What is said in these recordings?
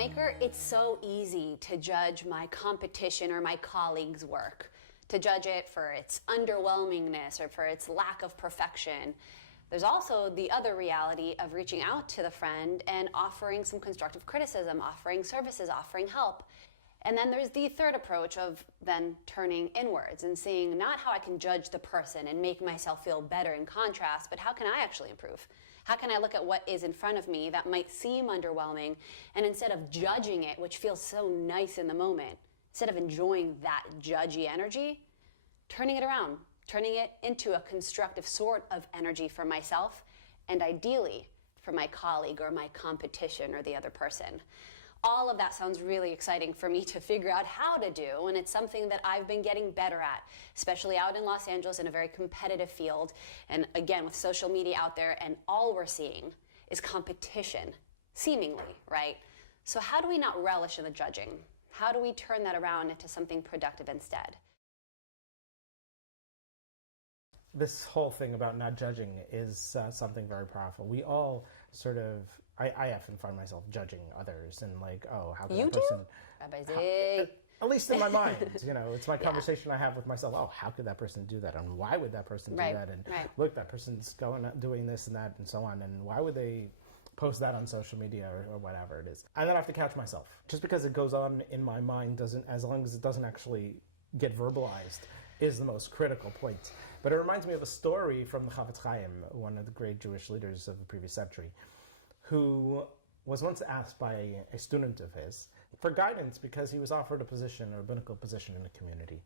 filmmaker, it's so easy to judge my competition or my colleague's work, to judge it for its underwhelmingness or for its lack of perfection. There's also the other reality of reaching out to the friend and offering some constructive criticism, offering services, offering help. And then there's the third approach of then turning inwards and seeing not how I can judge the person and make myself feel better in contrast, but how can I actually improve? How can I look at what is in front of me that might seem underwhelming, and instead of judging it, which feels so nice in the moment, instead of enjoying that judgy energy, turning it around, turning it into a constructive sort of energy for myself and ideally for my colleague or my competition or the other person. All of that sounds really exciting for me to figure out how to do, and it's something that I've been getting better at, especially out in Los Angeles in a very competitive field. And again, with social media out there, and all we're seeing is competition, seemingly, right? So how do we not relish in the judging? How do we turn that around into something productive instead? This whole thing about not judging is something very powerful. We all sort of, I often find myself judging others and like, oh, how can that person... Rabbi Z. At least in my mind, you know, it's my conversation I have with myself. Oh, how could that person do that? And why would that person do that? And look, that person's doing this and that and so on. And why would they post that on social media or whatever it is? And then I have to catch myself. Just because it goes on in my mind doesn't, as long as it doesn't actually get verbalized, is the most critical point. But it reminds me of a story from the Chafetz Chaim, one of the great Jewish leaders of the previous century, who was once asked by a student of his for guidance because he was offered a position, a rabbinical position in the community.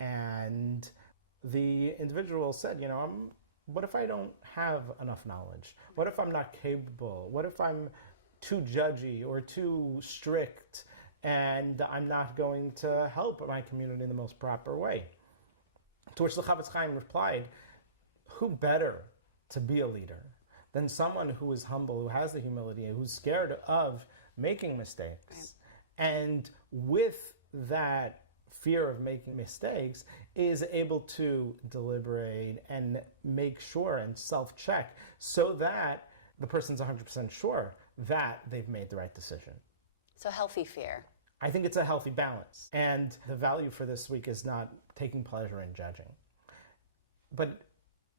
And the individual said, you know, what if I don't have enough knowledge? What if I'm not capable? What if I'm too judgy or too strict and I'm not going to help my community in the most proper way? To which the Chafetz Chaim replied, who better to be a leader than someone who is humble, who has the humility, and who's scared of making mistakes? Right. And with that fear of making mistakes, is able to deliberate and make sure and self-check so that the person's 100% sure that they've made the right decision. So healthy fear. I think it's a healthy balance. And the value for this week is not taking pleasure in judging. But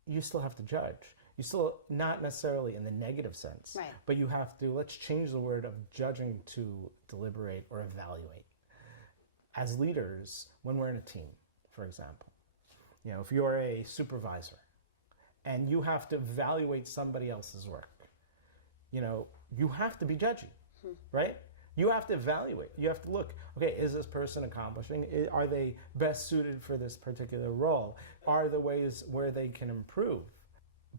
you still have to judge. You still, not necessarily in the negative sense, right, but you have to, let's change the word of judging to deliberate or evaluate. As leaders, when we're in a team, for example, you know, if you're a supervisor and you have to evaluate somebody else's work, you know, you have to be judgy, right? You have to evaluate. You have to look, okay, is this person accomplishing? Are they best suited for this particular role? Are there ways where they can improve?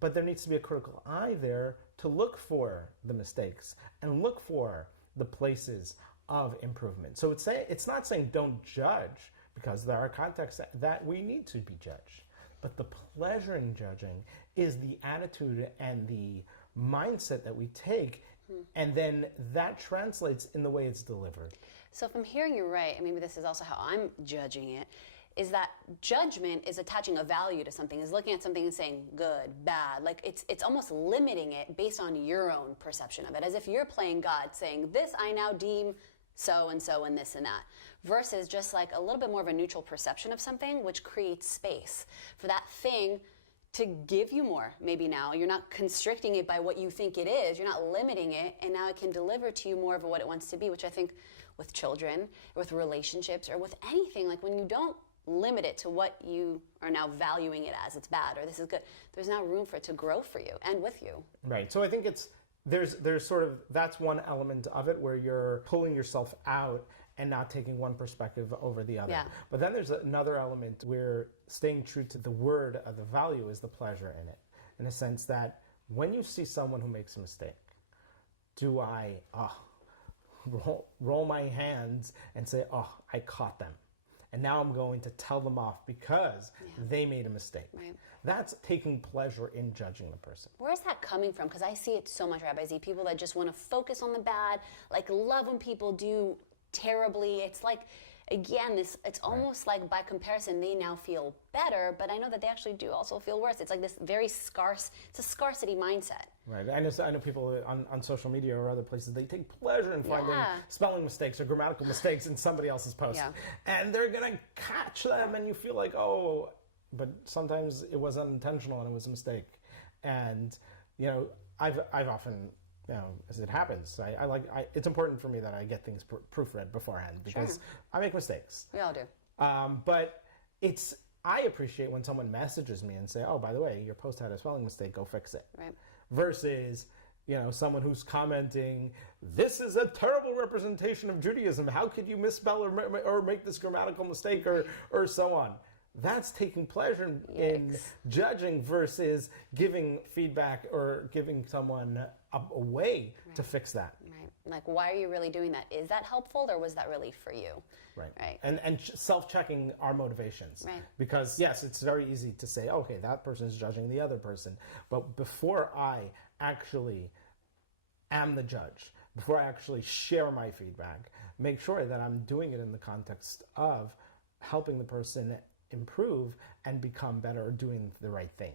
But there needs to be a critical eye there to look for the mistakes and look for the places of improvement. So it's not saying don't judge, because there are contexts that we need to be judged. But the pleasure in judging is the attitude and the mindset that we take, and then that translates in the way it's delivered. So if I'm hearing you right, and maybe this is also how I'm judging it, is that judgment is attaching a value to something, is looking at something and saying good, bad. Like it's almost limiting it based on your own perception of it, as if you're playing God, saying this I now deem so and so and this and that, versus just like a little bit more of a neutral perception of something, which creates space for that thing to give you more. Maybe now you're not constricting it by what you think it is, you're not limiting it, and now it can deliver to you more of what it wants to be, which I think with children, or with relationships, or with anything, like when you don't limit it to what you are now valuing it as, it's bad or this is good, there's now room for it to grow for you and with you. Right. So I think there's sort of, that's one element of it where you're pulling yourself out and not taking one perspective over the other. Yeah. But then there's another element where staying true to the word of the value is the pleasure in it, in a sense that when you see someone who makes a mistake, do I roll my hands and say, oh, I caught them, and now I'm going to tell them off because they made a mistake. Right. That's taking pleasure in judging the person. Where is that coming from? Because I see it so much, Rabbi Z. People that just want to focus on the bad, like love when people do terribly. It's like again, it's almost like by comparison, they now feel better, but I know that they actually do also feel worse. It's like this very it's a scarcity mindset. Right. I know people on social media or other places, they take pleasure in finding spelling mistakes or grammatical mistakes in somebody else's post. Yeah. And they're going to catch them, and you feel like, oh, but sometimes it was unintentional and it was a mistake. And, I've often, as it happens, it's important for me that I get things proofread beforehand because I make mistakes. We all do. But I appreciate when someone messages me and say, oh, by the way, your post had a spelling mistake, go fix it. Right. Versus, someone who's commenting, this is a terrible representation of Judaism. How could you misspell or make this grammatical mistake or so on? That's taking pleasure in judging versus giving feedback or giving someone a way to fix that. Right. Like, why are you really doing that? Is that helpful, or was that really for you? Right. And self-checking our motivations. Right. Because, yes, it's very easy to say, okay, that person is judging the other person. But before I actually am the judge, before I actually share my feedback, make sure that I'm doing it in the context of helping the person improve and become better or doing the right thing.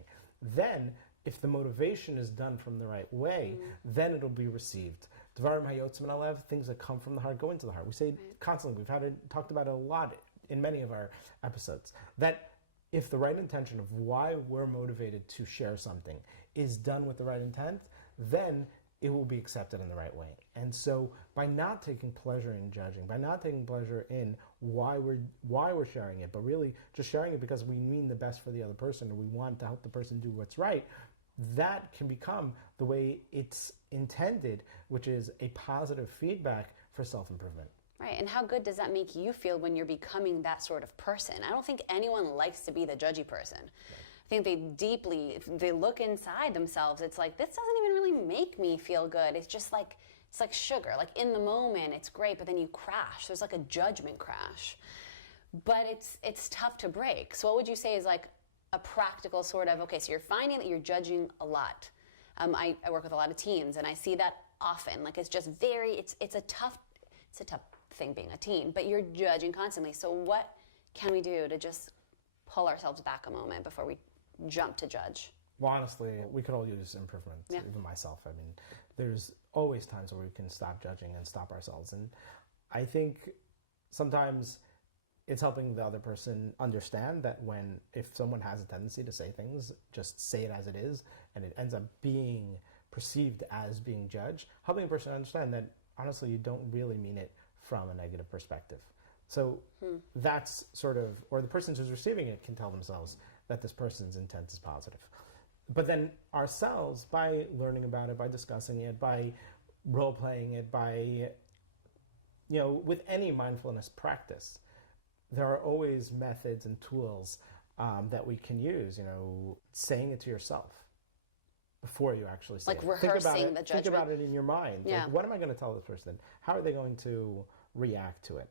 Then, if the motivation is done from the right way, then it'll be received. Dvarim hayotzim min halev, things that come from the heart go into the heart. We say constantly, we've talked about it a lot in many of our episodes, that if the right intention of why we're motivated to share something is done with the right intent, then it will be accepted in the right way. And so by not taking pleasure in judging, by not taking pleasure in why we're sharing it, but really just sharing it because we mean the best for the other person or we want to help the person do what's right, that can become the way it's intended, which is a positive feedback for self-improvement. Right, and how good does that make you feel when you're becoming that sort of person? I don't think anyone likes to be the judgy person. Right. I think if they look inside themselves, it's like, this doesn't even really make me feel good. It's just like, it's like sugar. Like in the moment, it's great, but then you crash. There's like a judgment crash. But it's tough to break. So what would you say is like a practical sort of, okay, so you're finding that you're judging a lot. I work with a lot of teens, and I see that often. Like it's just it's a tough thing being a teen, but you're judging constantly. So what can we do to just pull ourselves back a moment before we jump to judge? Well, honestly, we could all use improvement, even myself. I mean, there's always times where we can stop judging and stop ourselves. And I think sometimes it's helping the other person understand that if someone has a tendency to say things, just say it as it is, and it ends up being perceived as being judged, helping a person understand that, honestly, you don't really mean it from a negative perspective. So that's or the person who's receiving it can tell themselves that this person's intent is positive. But then ourselves, by learning about it, by discussing it, by role-playing it, by, with any mindfulness practice, there are always methods and tools that we can use, saying it to yourself before you actually say it. Like rehearsing the judgment. Think about it in your mind. Yeah. Like, what am I going to tell this person? How are they going to react to it?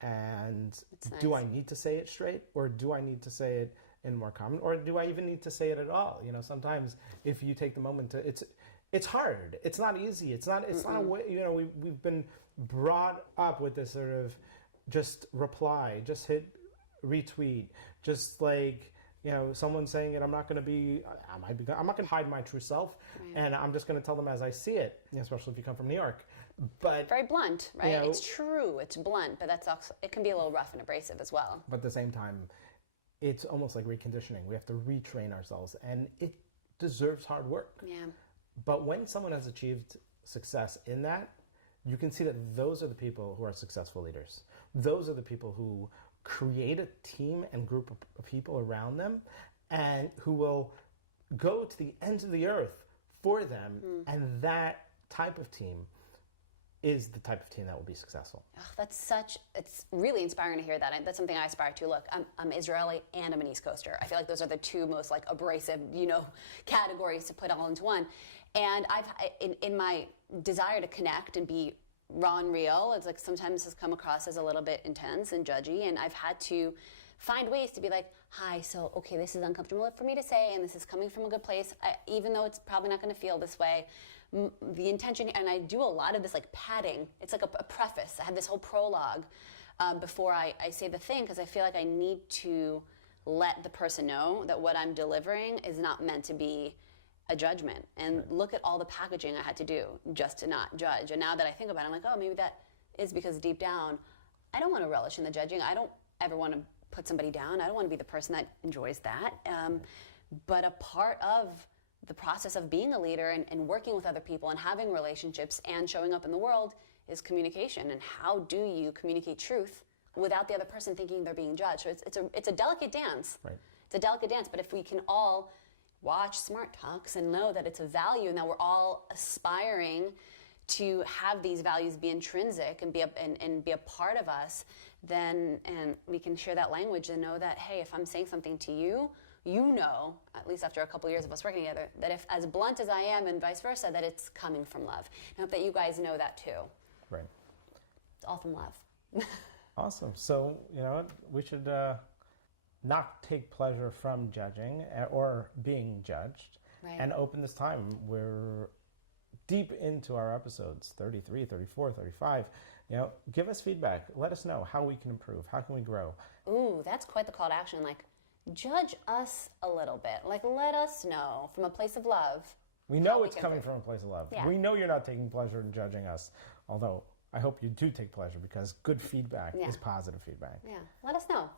And do I need to say it straight, or do I need to say it in more common, or do I even need to say it at all? Sometimes if you take the moment to, it's hard. It's not easy. It's not a way, we've been brought up with this sort of just reply, just hit retweet, just like, someone saying it, I'm not going to hide my true self, and I'm just going to tell them as I see it, especially if you come from New York. But very blunt, right? It's true, it's blunt, but that's also, it can be a little rough and abrasive as well. But at the same time, it's almost like reconditioning. We have to retrain ourselves, and it deserves hard work. Yeah. But when someone has achieved success in that, you can see that those are the people who are successful leaders. Those are the people who create a team and group of people around them, and who will go to the ends of the earth for them. And that type of team is the type of team that will be successful. Oh, it's really inspiring to hear that. That's something I aspire to. Look, I'm Israeli and I'm an East Coaster. I feel like those are the two most like abrasive, categories to put all into one. And I've, in my desire to connect and be raw and real, it's like sometimes has come across as a little bit intense and judgy, and I've had to find ways to be like, hi, so, okay, this is uncomfortable for me to say, and this is coming from a good place, even though it's probably not going to feel this way. The intention, and I do a lot of this like padding. It's like a preface. I have this whole prologue before I say the thing, because I feel like I need to let the person know that what I'm delivering is not meant to be a judgment. And look at all the packaging I had to do just to not judge. And now that I think about it, I'm like, oh, maybe that is because deep down, I don't want to relish in the judging. I don't ever want to put somebody down. I don't want to be the person that enjoys that. But a part of the process of being a leader and working with other people and having relationships and showing up in the world is communication. And how do you communicate truth without the other person thinking they're being judged? So it's a delicate dance. Right. It's a delicate dance. But if we can all watch Smart Talks and know that it's a value and that we're all aspiring to have these values be intrinsic and be a part of us, then and we can share that language and know that, hey, if I'm saying something to you, you know, at least after a couple years of us working together, that if as blunt as I am and vice versa, that it's coming from love. I hope that you guys know that too. Right. It's all from love. Awesome. So, you know what, we should not take pleasure from judging or being judged, and open this time. We're deep into our episodes, 33, 34, 35. You know, give us feedback. Let us know how we can improve. How can we grow? Ooh, that's quite the call to action. Like, judge us a little bit. Like, let us know from a place of love. We know it's coming from a place of love. Yeah. We know you're not taking pleasure in judging us, although I hope you do take pleasure, because good feedback is positive feedback. Yeah, let us know.